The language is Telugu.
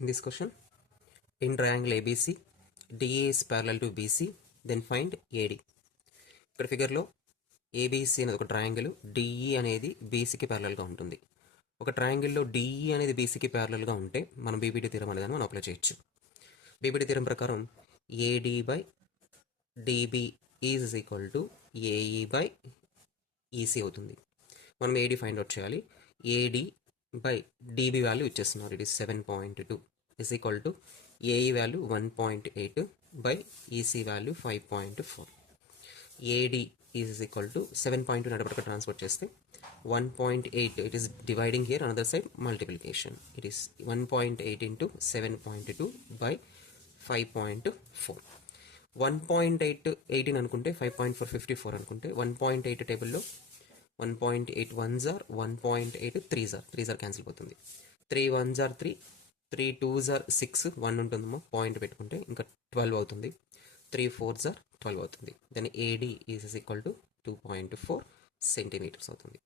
In this question, in triangle ABC, DA is parallel to BC, then find AD. ఇక్కడ ఫిగర్లో ఏబీసీ అనేది ఒక ట్రయాంగిల్, డిఈ అనేది బీసీకి ప్యారలల్గా ఉంటుంది. ఒక ట్రయాంగిల్లో డిఈ అనేది బీసీకి ప్యారలల్గా ఉంటే మనం బీబీటీ థీరం అనేది మనం అప్లై చేయొచ్చు. బీబీటీ థీరం ప్రకారం AD by dB is equal to AE by EC అవుతుంది. మనం ఏడి ఫైండ్ అవుట్ చేయాలి. ఏడి బై డిబి వాల్యూ ఇచ్చేస్తున్నారు, it is 7.2 is equal to AE value 1.8 by EC value 5.4. AD is equal to 7.2 నడపడక transfer చేస్తే 1.8, it is dividing here, another side multiplication, it is 1.8 into 7.2 by 5.4. 1.8 18 అనుకుంటే 5.4 54 అనుకుంటే 1.8 టేబుల్లో 1.8 1s are 1.8 3s are cancel పోతుంది. 3 1s are 3, 3 2s are 6, 1 ఉంటుందేమో పాయింట్ పెట్టుకుంటే ఇంకా 12 అవుతుంది. 3 4s are 12 అవుతుంది. Then AD is equal to 2.4 centimetres అవుతుంది.